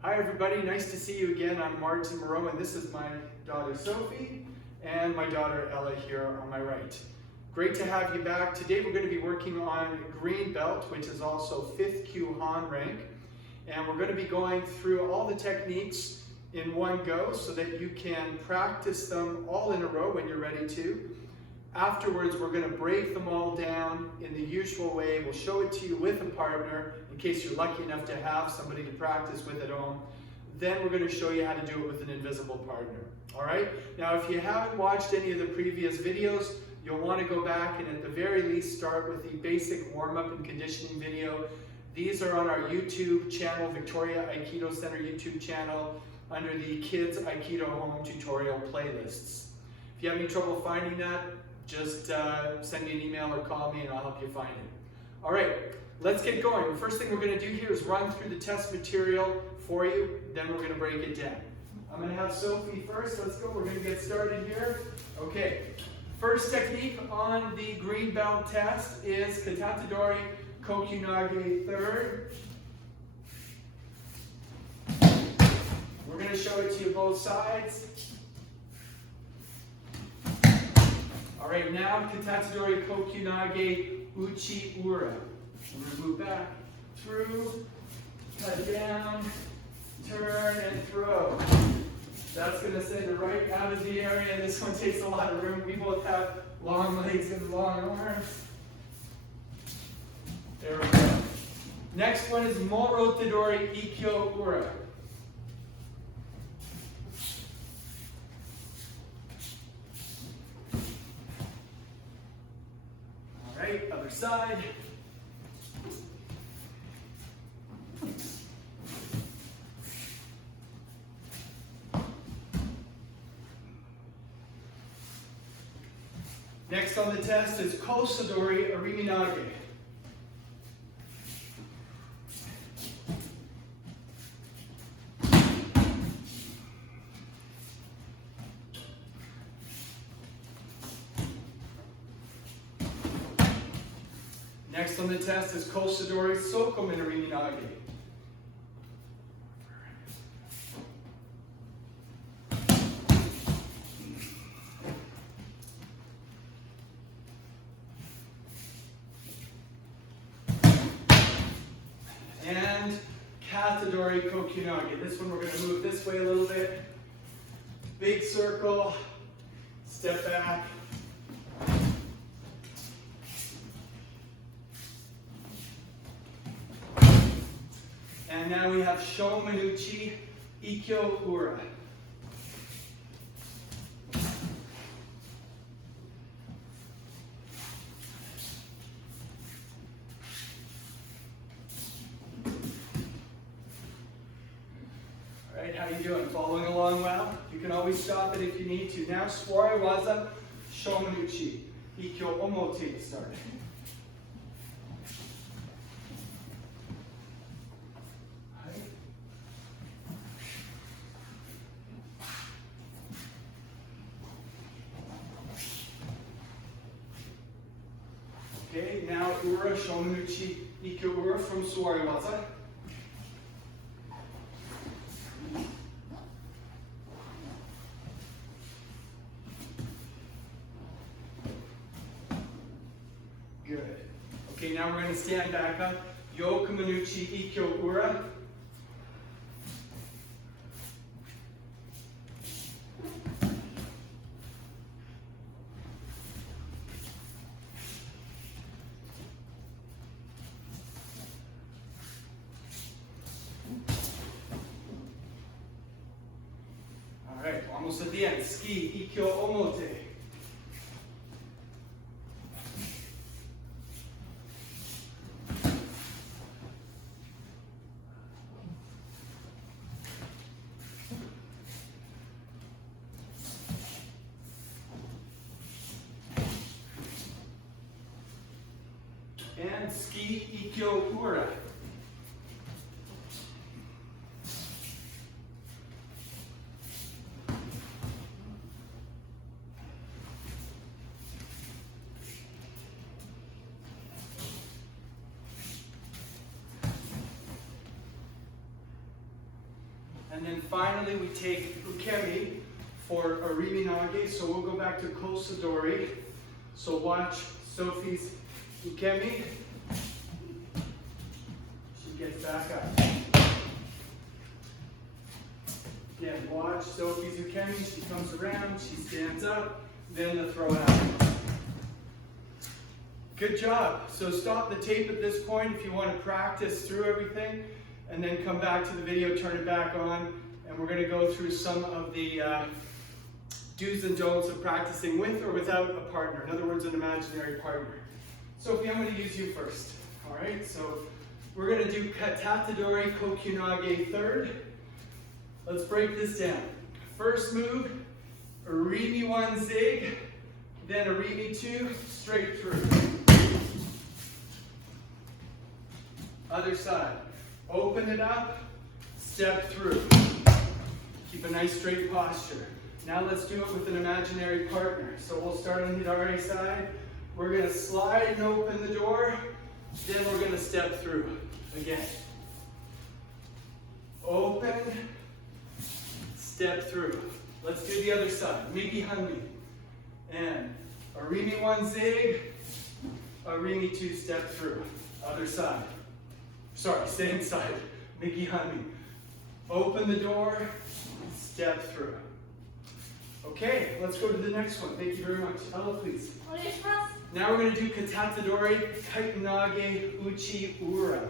Hi everybody, nice to see you again. I'm Martin Moreau and this is my daughter Sophie and my daughter Ella here on my right. Great to have you back. Today we're going to be working on green belt, which is also 5th Kyu Han rank. And we're going to be going through all the techniques in one go so that you can practice them all in a row when you're ready to. Afterwards, we're going to break them all down in the usual way. We'll show it to you with a partner in case you're lucky enough to have somebody to practice with at home. Then we're going to show you how to do it with an invisible partner. All right? Now, if you haven't watched any of the previous videos, you'll want to go back and at the very least start with the basic warm-up and conditioning video. These are on our YouTube channel, Victoria Aikido Center YouTube channel, under the Kids Aikido Home Tutorial playlists. If you have any trouble finding that, just send me an email or call me and I'll help you find it. All right, let's get going. The first thing we're going to do here is run through the test material for you, then we're going to break it down. I'm going to have Sophie first. Let's go. We're going to get started here. Okay, first technique on the green belt test is Katatadori Kokyunage third. We're going to show it to you both sides. All right, now Katatadori Kokyunage Uchi Ura. We're going to move back, through, cut down, turn, and throw. That's going to send it right out of the area. This one takes a lot of room. We both have long legs and long arms. There we go. Next one is Moro Tadori Ikkyo Ura. Other side. Next on the test is Kosadori Ariminage. Next on the test is Kosadori Sokomin Ariminage. And Katadori Kokyunage. This one we're going to move this way a little bit. Big circle, step back. And now we have Shomanuchi Ikkyo Ura. All right, how you doing? Following along well? You can always stop it if you need to. Now, Swari Waza Shomanuchi Ikkyo Omote to start. Okay, now Ura Shomanuchi Ikkyo Ura from Swari Waza. Good. Okay, now we're going to stand back up. Yokomanuchi Ikkyo Ura. Almost at the end. Ski Ikkyo Omote. And Ski Ikkyo Ura. And then finally we take ukemi for arimi nage. So we'll go back to kosadori. So watch Sophie's ukemi. She gets back up. Again, watch Sophie's ukemi. She comes around, she stands up, then the throw out. Good job. So stop the tape at this point if you want to practice through everything, and then come back to the video, turn it back on, and we're going to go through some of the do's and don'ts of practicing with or without a partner. In other words, an imaginary partner. Sophie, I'm going to use you first. All right, so we're going to do katatadori kokyunage third. Let's break this down. First move, arimi 1 zig, then arimi 2, straight through. Other side. Open it up, step through. Keep a nice straight posture. Now let's do it with an imaginary partner. So we'll start on the Hidari side. We're going to slide and open the door, then we're going to step through again. Open, step through. Let's do the other side. Migi Hanmi. And arimi 1 zig, arimi 2 step through. Other side. Sorry, same side. Migi Hanmi. Open the door, step through. Okay, let's go to the next one. Thank you very much. Ella, please. Now we're going to do katatadori kaitenage uchi ura.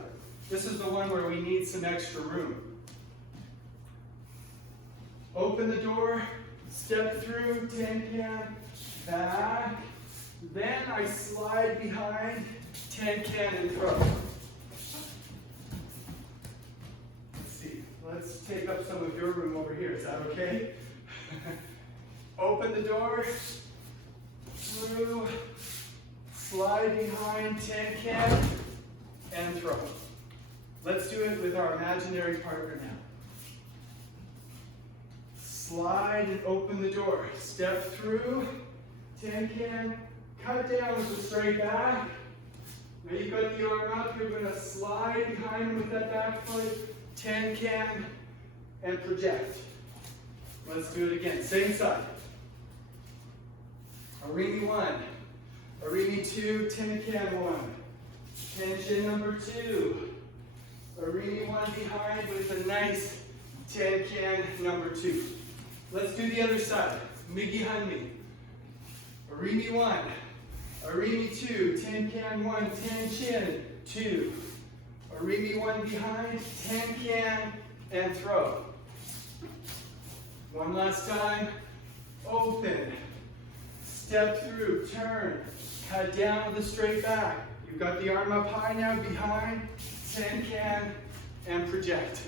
This is the one where we need some extra room. Open the door, step through, tenkan, back. Then I slide behind, tenkan and throw. Let's see. Let's take up some of your room over here. Is that okay? Open the door, through, slide behind, tenkan, and throw. Let's do it with our imaginary partner now. Slide and open the door. Step through, tenkan, cut down with a straight back. Now you've got the arm up, you're going to slide behind with that back foot, tenkan, and project. Let's do it again. Same side. Arimi 1, arimi 2, tenkan 1, tension number 2, arimi 1 behind with a nice tenkan number 2. Let's do the other side. Migi Hanmi. Arimi 1, arimi 2, tenkan 1, tension 2. Arimi 1 behind, tenkan, and throw. One last time. Open. Step through, turn, cut down with a straight back. You've got the arm up high now, behind, tenkan, and project.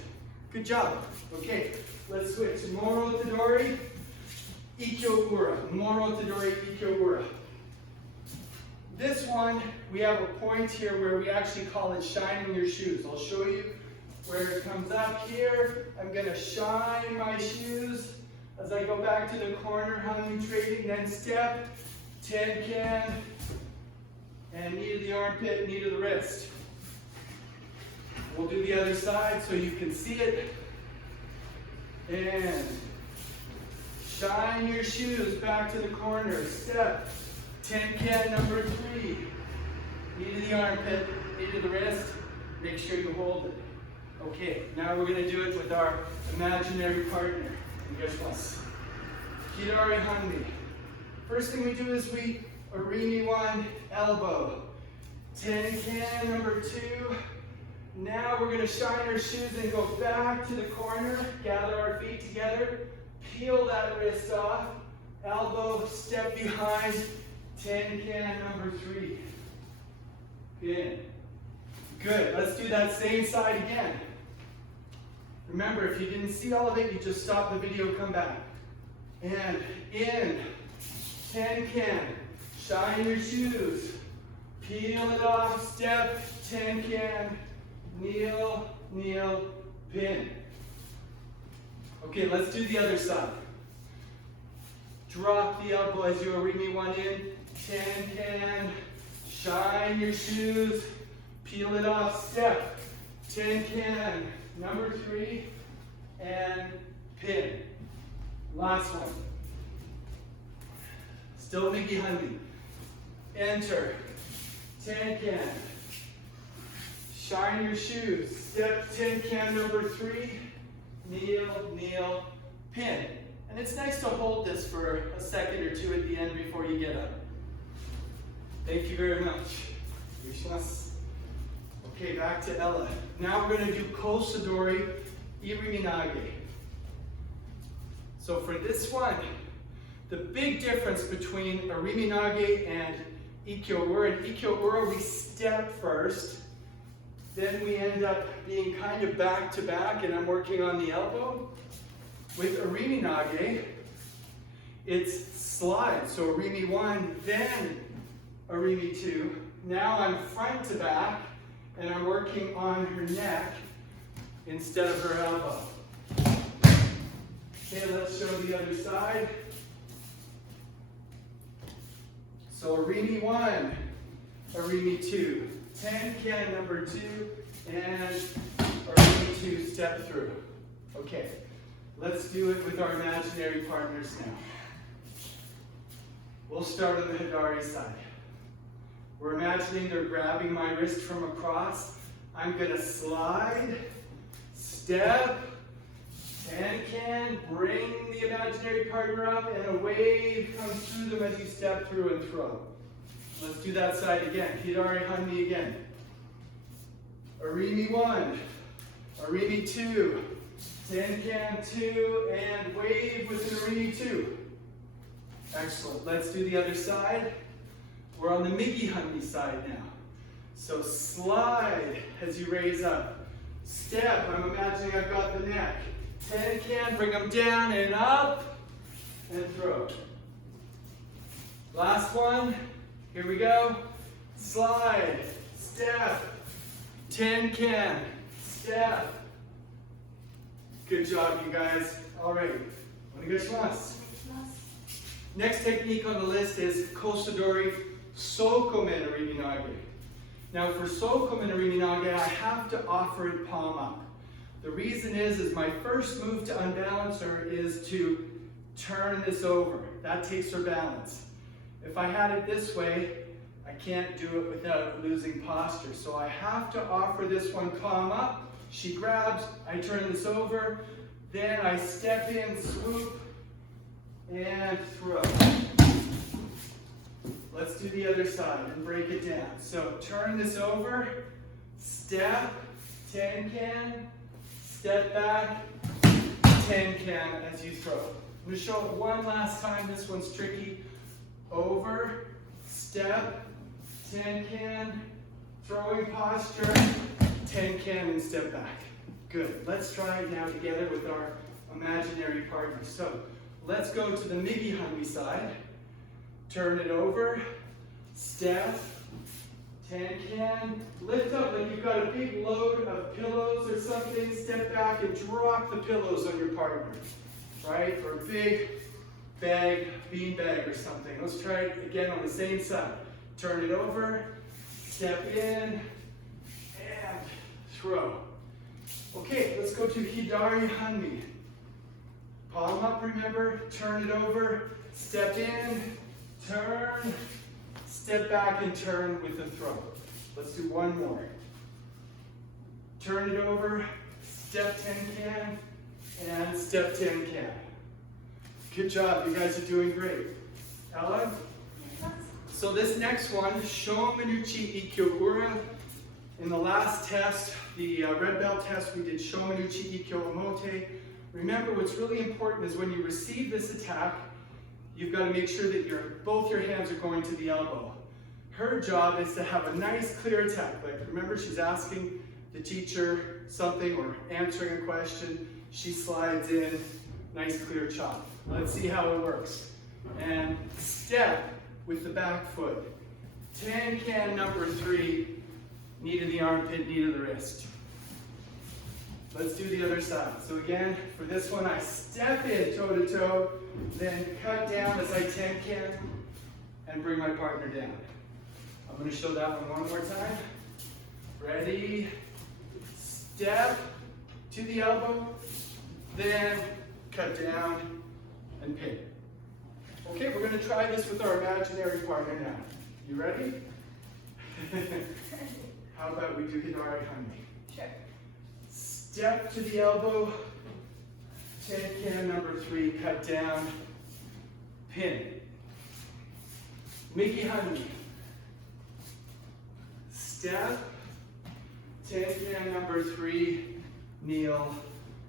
Good job. Okay, let's switch. Moro Tadori, Ikkyo Ura. Moro Tadori, Ikkyo Ura. This one, we have a point here where we actually call it shining your shoes. I'll show you where it comes up here. I'm going to shine my shoes. As I go back to the corner, Hanmi trading, then step, tenkan, and knee to the armpit, knee to the wrist. We'll do the other side so you can see it. And shine your shoes back to the corner, step, tenkan number 3, knee to the armpit, knee to the wrist, make sure you hold it. Okay, now we're going to do it with our imaginary partner. Hidari Hanmi. First thing we do is we arimi 1, elbow. Tenkan number 2. Now we're going to shine our shoes and go back to the corner. Gather our feet together. Peel that wrist off. Elbow, step behind. Tenkan number 3. Good. Good. Let's do that same side again. Remember, if you didn't see all of it, you just stop the video, come back. And in, tenkan, shine your shoes, peel it off, step, tenkan, kneel, kneel, pin. Okay, let's do the other side. Drop the elbow as you arimi 1 in, tenkan, shine your shoes, peel it off, step, tenkan, number 3, and pin. Last one. Still Migi Hunmi. Enter. Ten-kan. Shine your shoes. Step ten-kan number 3. Kneel, kneel, pin. And it's nice to hold this for a second or two at the end before you get up. Thank you very much. Okay, back to Ella. Now we're going to do Kosadori Iriminage. So for this one, the big difference between Iriminage and Ikkyo-ura. In Ikkyo-ura, we step first, then we end up being kind of back to back, and I'm working on the elbow. With Iriminage, it's slide. So Irimi 1, then Irimi 2. Now I'm front to back, and I'm working on her neck instead of her elbow. Okay, let's show the other side. So Irimi 1, Irimi 2. Ten-kan number 2, and Irimi 2 step through. Okay, let's do it with our imaginary partners now. We'll start on the Hidari side. We're imagining they're grabbing my wrist from across. I'm going to slide, step, ten-kan, bring the imaginary partner up, and a wave comes through them as you step through and throw. Let's do that side again. Hidari Hunmi again. Irimi 1, Irimi 2, ten-kan 2, and wave with an Irimi 2. Excellent. Let's do the other side. We're on the Migi Hunmi side now. So slide as you raise up. Step, I'm imagining I've got the neck. Ten-kan, bring them down and up, and throw. Last one. Here we go. Slide, step, ten-kan, step. Good job, you guys. All right. Onegaishimasu. Next technique on the list is Kosadori Sokomen Iriminage. Now for Sokomen Iriminage, I have to offer it palm up. The reason is my first move to unbalance her is to turn this over. That takes her balance. If I had it this way, I can't do it without losing posture. So I have to offer this one palm up. She grabs, I turn this over, then I step in, swoop, and throw. Let's do the other side and break it down. So turn this over, step, ten-kan, step back, ten-kan as you throw. I'm going to show it one last time. This one's tricky. Over, step, ten-kan, throwing posture, ten-kan and step back. Good. Let's try it now together with our imaginary partner. So let's go to the Migi Hunmi side. Turn it over, step, ten-kan, lift up like you've got a big load of pillows or something. Step back and drop the pillows on your partner, right? Or a big bag, bean bag or something. Let's try it again on the same side. Turn it over, step in, and throw. Okay, let's go to Hidari Hunmi. Palm up, remember, turn it over, step in, turn, step back and turn with the throw. Let's do one more. Turn it over, step ten-kan, and step ten-kan. Good job, you guys are doing great. Ella? So this next one, Shomanuchi Ikkyo-ura. In the last test, the red belt test, we did Shomanuchi Ikkyo-omote. Remember, what's really important is when you receive this attack, you've got to make sure that both your hands are going to the elbow. Her job is to have a nice clear attack. Like, remember, she's asking the teacher something or answering a question. She slides in, nice clear chop. Let's see how it works. And step with the back foot. Ten-kan number 3, knee to the armpit, knee to the wrist. Let's do the other side. So again, for this one, I step in toe to toe, then cut down as I ten-kan, and bring my partner down. I'm going to show that one more time. Ready, step to the elbow, then cut down and pin. Okay, we're going to try this with our imaginary partner now. You ready? How about we do Hidari Hande? Sure. Step to the elbow, ten-can number 3, cut down, pin. Miki Hande. Step, ten-can number 3, kneel,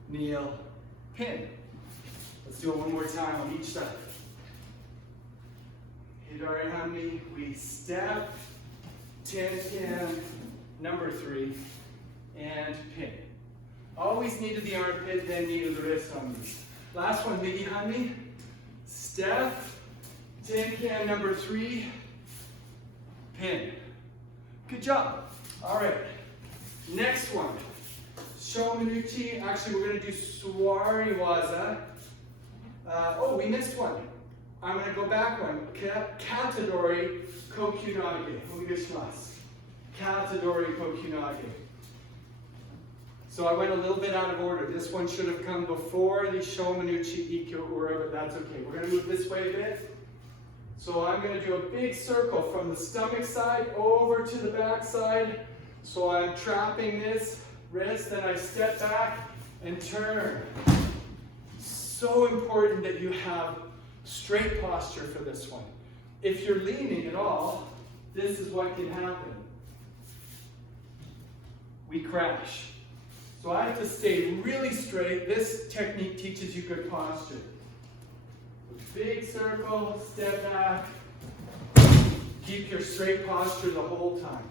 kneel, pin. Let's do it one more time on each side. Hidari Hande, we step, ten-can number 3, and pin. Always knee to the armpit, then knee to the wrist on these. Last one, Miki Hande. Step, ten-can number 3, pin. Good job. All right. Next one. Shomanuchi. Actually, we're going to do Swari Waza. Oh, we missed one. I'm going to go back one. Katadori Kokyunage. Onegaishimasu. Katadori Kokyunage. So I went a little bit out of order. This one should have come before the Shomanuchi Ikkyo Ura, but that's okay. We're going to move this way a bit. So I'm going to do a big circle from the stomach side over to the back side. So I'm trapping this wrist, then I step back and turn. So important that you have straight posture for this one. If you're leaning at all, this is what can happen. We crash. So I have to stay really straight. This technique teaches you good posture. Big circle, step back. Keep your straight posture the whole time.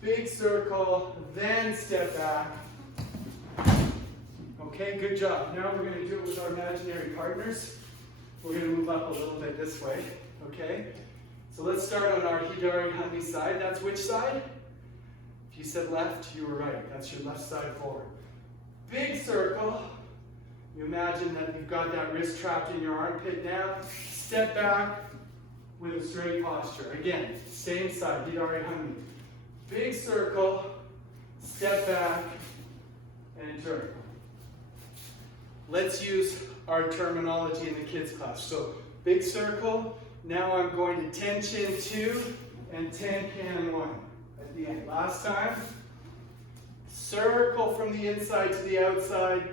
Big circle, then step back. Okay, good job. Now we're going to do it with our imaginary partners. We're going to move up a little bit this way. Okay? So let's start on our Hidari Hande side. That's which side? If you said left, you were right. That's your left side forward. Big circle. You imagine that you've got that wrist trapped in your armpit now. Step back with a straight posture. Again, same side, Hidari Hande. Big circle, step back, and turn. Let's use our terminology in the kids class. So, big circle, now I'm going to tension 2 and 10-can 1 at the end. Last time, circle from the inside to the outside,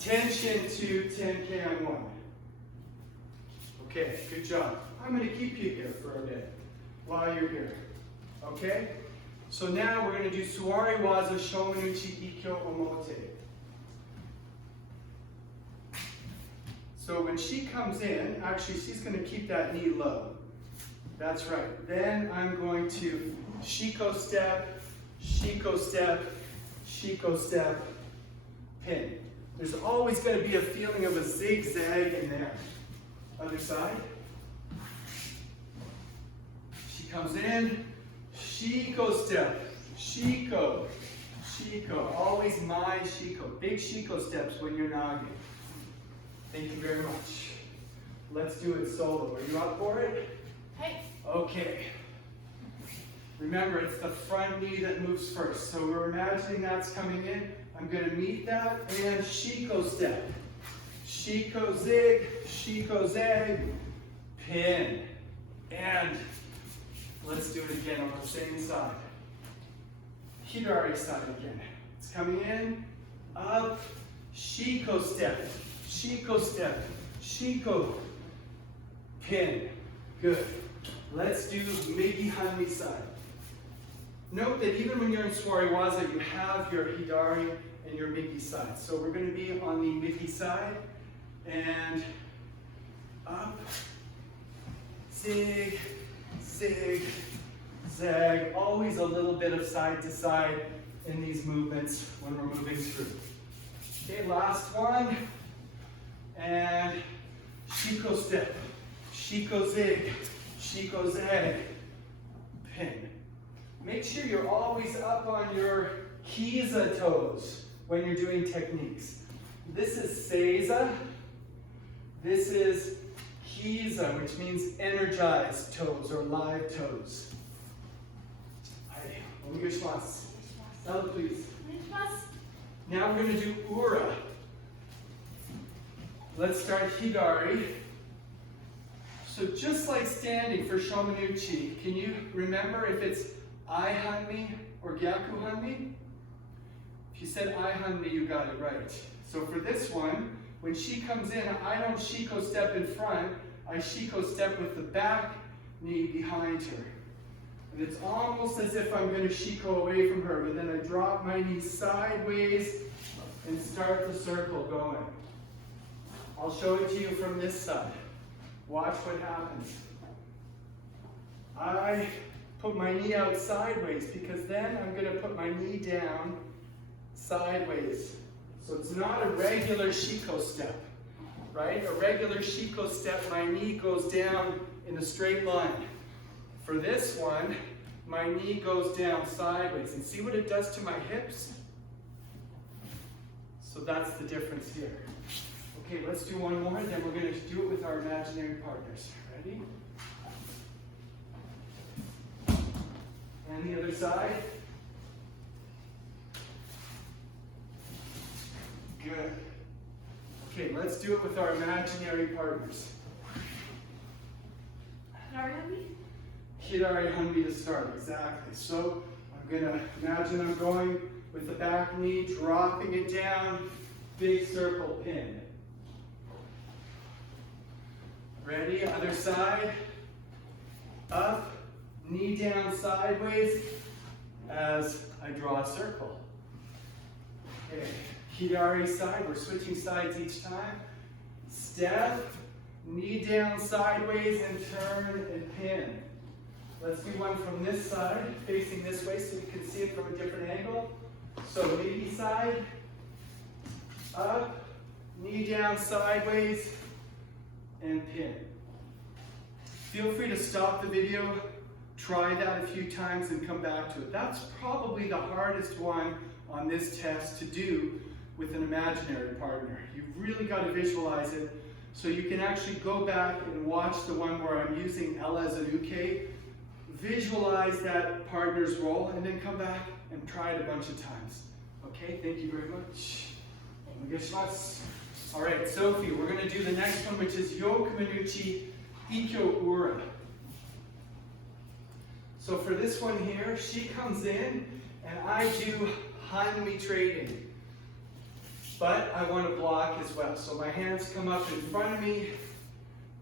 tension 2, 10-can 1. Okay, good job. I'm going to keep you here for a bit while you're here. Okay? So now we're going to do Suwari Waza Shomanuchi Ikkyo Omote. So when she comes in, actually she's going to keep that knee low. That's right. Then I'm going to Shiko step, Shiko step, Shiko step, pin. There's always going to be a feeling of a zigzag in there. Other side. She comes in, Shiko step, Shiko, Shiko. Always mind Shiko. Big Shiko steps when you're nage. Thank you very much. Let's do it solo. Are you up for it? Hey. Okay. Remember, it's the front knee that moves first. So we're imagining that's coming in. I'm going to meet that and Shiko step. Shiko zig, Shiko zag, pin. And let's do it again on the same side. Hidari side again. It's coming in, up, Shiko step, Shiko step, Shiko, pin. Good. Let's do Miki Hande side. Note that even when you're in Swari Waza, you have your Hidari and your Miki side. So we're going to be on the Miki side and up, zig, zig, zag. Always a little bit of side to side in these movements when we're moving through. Okay, last one. And Shiko step, Shiko zig, Shiko zag, pin. Make sure you're always up on your Kiza toes when you're doing techniques. This is Seiza. This is Kiza, which means energized toes or live toes. Onegaishimasu. Now, please. Now we're going to do Ura. Let's start Hidari. So just like standing for Shomanuchi, can you remember if it's I Hanmi or Gyaku Hanmi? If you said I Hanmi, you got it right. So for this one, when she comes in, I don't Shiko step in front, I Shiko step with the back knee behind her. And it's almost as if I'm going to Shiko away from her, but then I drop my knee sideways and start the circle going. I'll show it to you from this side. Watch what happens. I put my knee out sideways because then I'm going to put my knee down sideways. So it's not a regular Shiko step, right? A regular Shiko step, my knee goes down in a straight line. For this one, my knee goes down sideways. And see what it does to my hips? So that's the difference here. Okay, let's do one more, then we're going to do it with our imaginary partners. Ready? And the other side. Good. Okay, let's do it with our imaginary partners. Hidari Hanmi to start, exactly. So I'm going to imagine I'm going with the back knee, dropping it down, big circle pin. Ready? Other side. Up, knee down sideways as I draw a circle. Okay, Hidari side, we're switching sides each time. Step, knee down sideways and turn and pin. Let's do one from this side, facing this way so we can see it from a different angle. So Migi side, up, knee down sideways, and pin. Feel free to stop the video, try that a few times and come back to it. That's probably the hardest one on this test to do with an imaginary partner. You've really got to visualize it so you can actually go back and watch the one where I'm using Ella as an uke, visualize that partner's role, and then come back and try it a bunch of times. Okay, thank you very much. All right, Sophie, we're going to do the next one, which is Yokumanuchi Ikkyo Ura. So for this one here, she comes in and I do Hanmi trading. But I want to block as well. So my hands come up in front of me,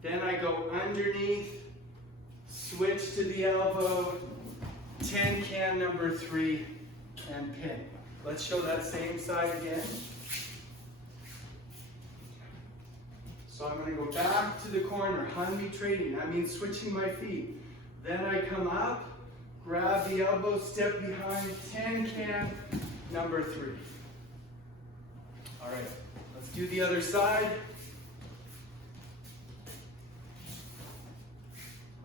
then I go underneath, switch to the elbow, 10 can number 3, and pin. Let's show that same side again. So I'm going to go back to the corner, Hanmi trading. That means switching my feet. Then I come up, grab the elbow, step behind, 10 can, number 3. All right, let's do the other side.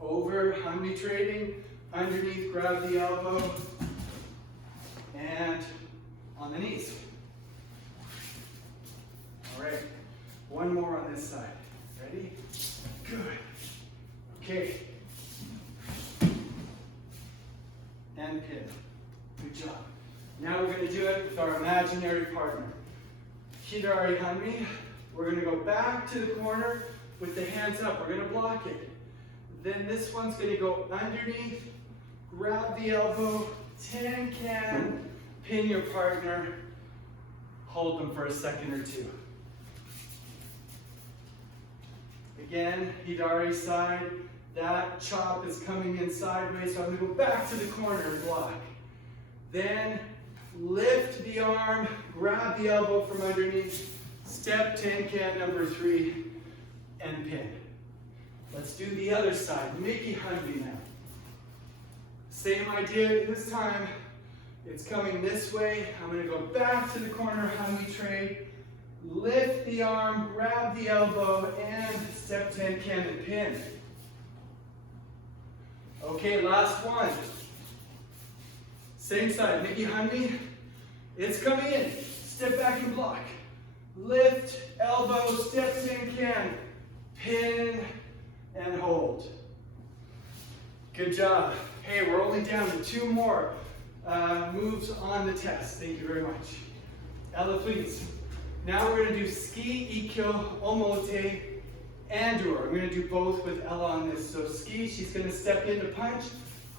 Over, Hanmi trading, underneath, grab the elbow, and on the knees. All right. One more on this side. Ready? Good. Okay. And pin. Good job. Now we're going to do it with our imaginary partner. Hidari Hanmi. We're going to go back to the corner with the hands up. We're going to block it. Then this one's going to go underneath, grab the elbow, 10 can, pin your partner, hold them for a second or two. Again, Hidari side, that chop is coming in sideways, so I'm going to go back to the corner and block. Then lift the arm, grab the elbow from underneath, step 10 can number 3, and pin. Let's do the other side, Miki Hanmi now. Same idea this time, it's coming this way. I'm going to go back to the corner, Hanmi trade, lift the arm, grab the elbow, and step 10 can and pin. Okay, last one. Same side, Miki Hanmi. It's coming in. Step back and block. Lift, elbow, step 10 can, pin, and hold. Good job. Hey, we're only down to 2 more moves on the test. Thank you very much. Ella, please. Now we're going to do ski, ikkyo, omote, and ura. I'm going to do both with Ella on this. So ski, she's going to step in to punch.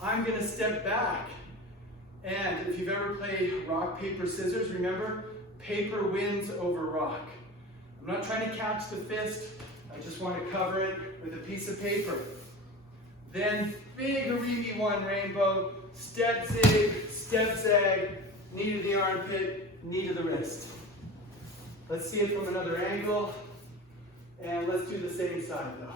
I'm going to step back. And if you've ever played rock, paper, scissors, remember, paper wins over rock. I'm not trying to catch the fist. I just want to cover it with a piece of paper. Then big arimi one rainbow, step zig, step zag, knee to the armpit, knee to the wrist. Let's see it from another angle. And let's do the same side though.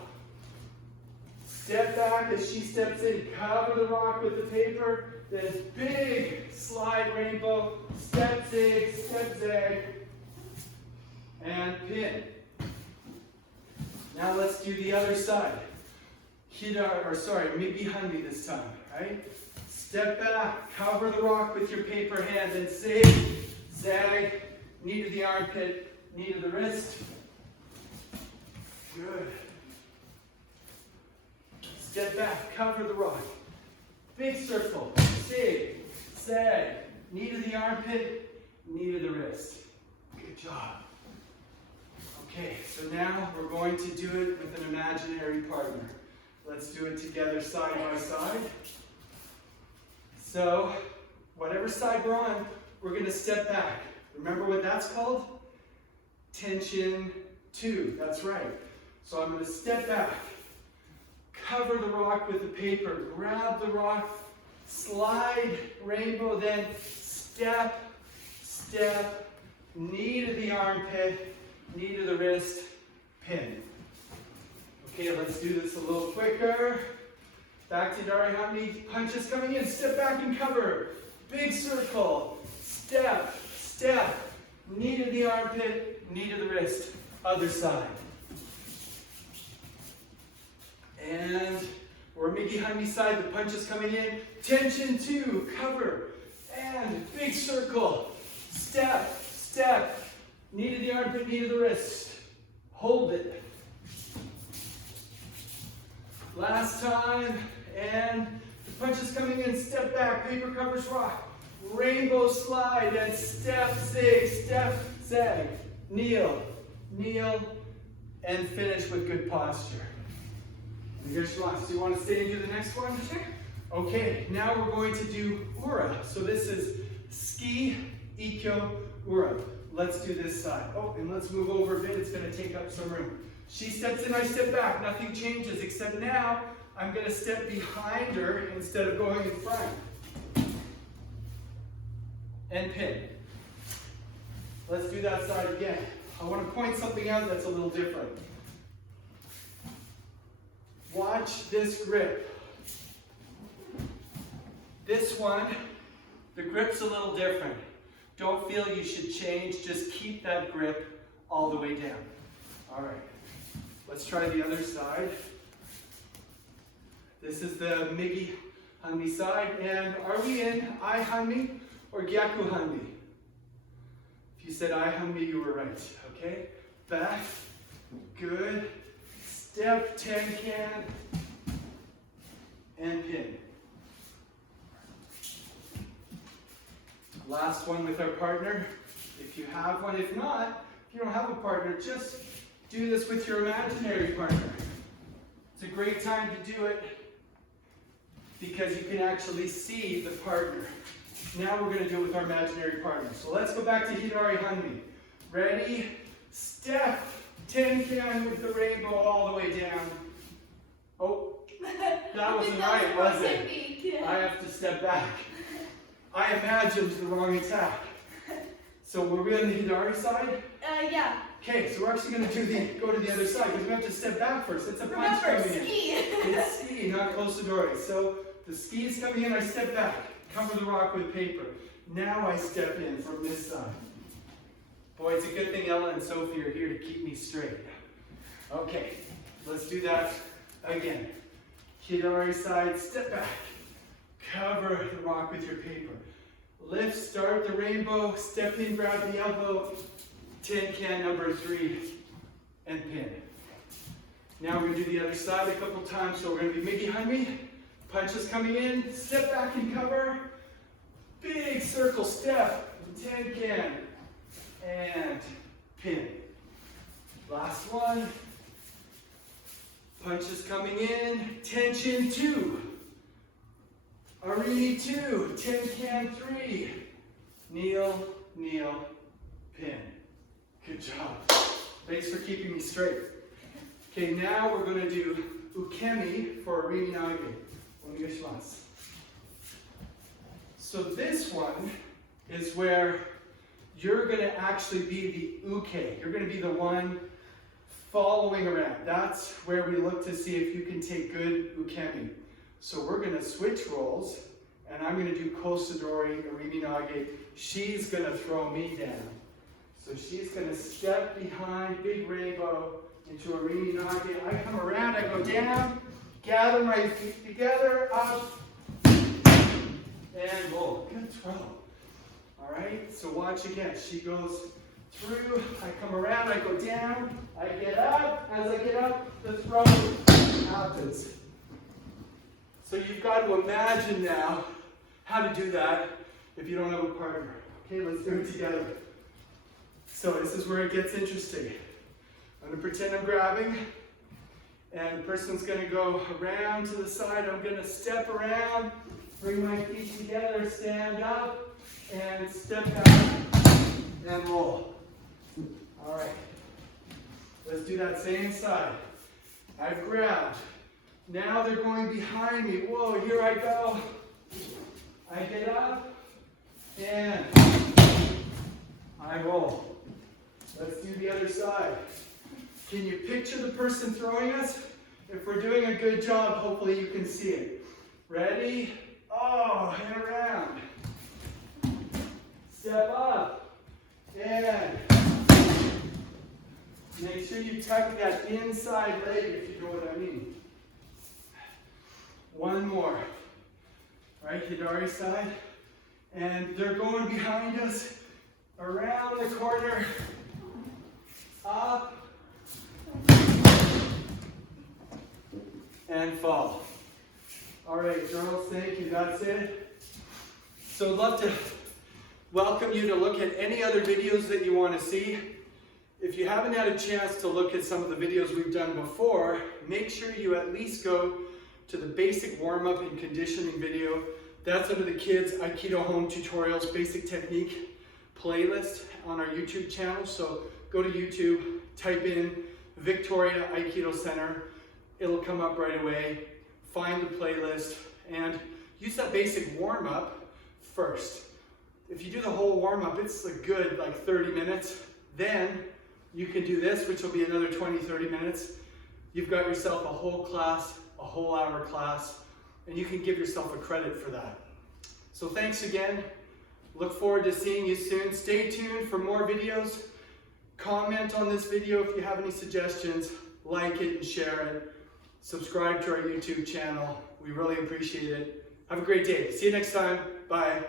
Step back as she steps in, cover the rock with the paper, then big slide rainbow, step zig, step zag, and pin. Now let's do the other side. Migi Hanmi this time, right? Step back, cover the rock with your paper hand, then zig, zag, knee to the armpit, knee to the wrist. Good. Step back, cover the rock. Big circle, zig, zag, knee to the armpit, knee to the wrist. Good job. Okay, so now we're going to do it with an imaginary partner. Let's do it together side by side. So, whatever side we're on, we're going to step back. Remember what that's called? Tension 2, that's right. So I'm going to step back, cover the rock with the paper, grab the rock, slide, rainbow, then step, step, knee to the armpit, knee to the wrist, pin. Okay, let's do this a little quicker. Back to Dari Hamni, punches coming in, step back and cover. Big circle, step, step, knee to the armpit, knee to the wrist, other side. And we're Migi Hanmi side, the punch is coming in. Tension 2, cover. And big circle. Step, step. Knee to the armpit, knee to the wrist. Hold it. Last time. And the punch is coming in. Step back, paper covers rock. Rainbow slide and step, zig, step, zag. Kneel, kneel, and finish with good posture. Do you want to stay and do the next one? Sure. Okay, now we're going to do ura. So this is ski, ikkyo, ura. Let's do this side. Oh, and let's move over a bit. It's going to take up some room. She steps in, I step back. Nothing changes, except now I'm going to step behind her instead of going in front. And pin. Let's do that side again. I want to point something out that's a little different. Watch this grip. This one, the grip's a little different. Don't feel you should change, just keep that grip all the way down. All right, let's try the other side. This is the Migi Hanmi side, and are we in Ai Hanmi or Gyaku Hanmi? If you said Ai Hanmi, you were right, okay? Back, good. Step, ten-can, and pin. Last one with our partner. If you have one, if not, if you don't have a partner, just do this with your imaginary partner. It's a great time to do it because you can actually see the partner. Now we're going to do it with our imaginary partner. So let's go back to Hidari Hanmi. Ready? Step. Ten-can with the rainbow all the way down. Oh, that wasn't right, was it? I have to step back. I imagined the wrong attack. So were we on the Hidari side? Yeah. Okay, so we're actually going to go to the other side because we have to step back first. It's a punch coming in. It's ski, not close to Dori. So the ski is coming in, I step back. Cover the rock with paper. Now I step in from this side. Boy, it's a good thing Ella and Sophie are here to keep me straight. Okay, let's do that again. Hidari side, step back. Cover the rock with your paper. Lift, start the rainbow, step in, grab the elbow, ten-can number 3, and pin. Now we're going to do the other side a couple times. So we're going to be Migi Hanmi. Punches coming in, step back and cover. Big circle step, ten-can. And pin. Last one. Punches coming in, tension 2. Arini 2, tin can 3. Kneel, kneel, pin. Good job. Thanks for keeping me straight. Okay, now we're going to do ukemi for Arini nage. Onegaishimasu. So this one is where you're going to actually be the uke. You're going to be the one following around. That's where we look to see if you can take good ukemi. So we're going to switch roles, and I'm going to do kosadori, Arini nage. She's going to throw me down. So she's going to step behind, big rainbow, into Arini nage. I come around, I go down, gather my feet together, up, and roll. Good throw. All right, so watch again. She goes through, I come around, I go down, I get up. As I get up, the throw happens. So you've got to imagine now how to do that if you don't have a partner. Okay, let's do it together. So this is where it gets interesting. I'm going to pretend I'm grabbing, and the person's going to go around to the side. I'm going to step around, bring my feet together, stand up, and step back, and roll. All right. Let's do that same side. I've grabbed. Now they're going behind me. Whoa, here I go. I get up, and I roll. Let's do the other side. Can you picture the person throwing us? If we're doing a good job, hopefully you can see it. Ready? Oh, and around. Step up. And make sure you tuck that inside leg, if you know what I mean. One more. Right, Hidari side. And they're going behind us, around the corner, up, and fall. All right, girls, thank you. That's it. So I'd love to welcome you to look at any other videos that you want to see. If you haven't had a chance to look at some of the videos we've done before, make sure you at least go to the basic warm-up and conditioning video. That's under the kids Aikido home tutorials basic technique playlist on our YouTube channel. So go to YouTube, type in Victoria Aikido Center. It'll come up right away. Find the playlist and use that basic warm-up first. If you do the whole warm-up, it's a good 30 minutes. Then you can do this, which will be another 20-30 minutes. You've got yourself a whole class, a whole hour class, and you can give yourself a credit for that. So thanks again. Look forward to seeing you soon. Stay tuned for more videos. Comment on this video if you have any suggestions. Like it and share it. Subscribe to our YouTube channel. We really appreciate it. Have a great day. See you next time. Bye.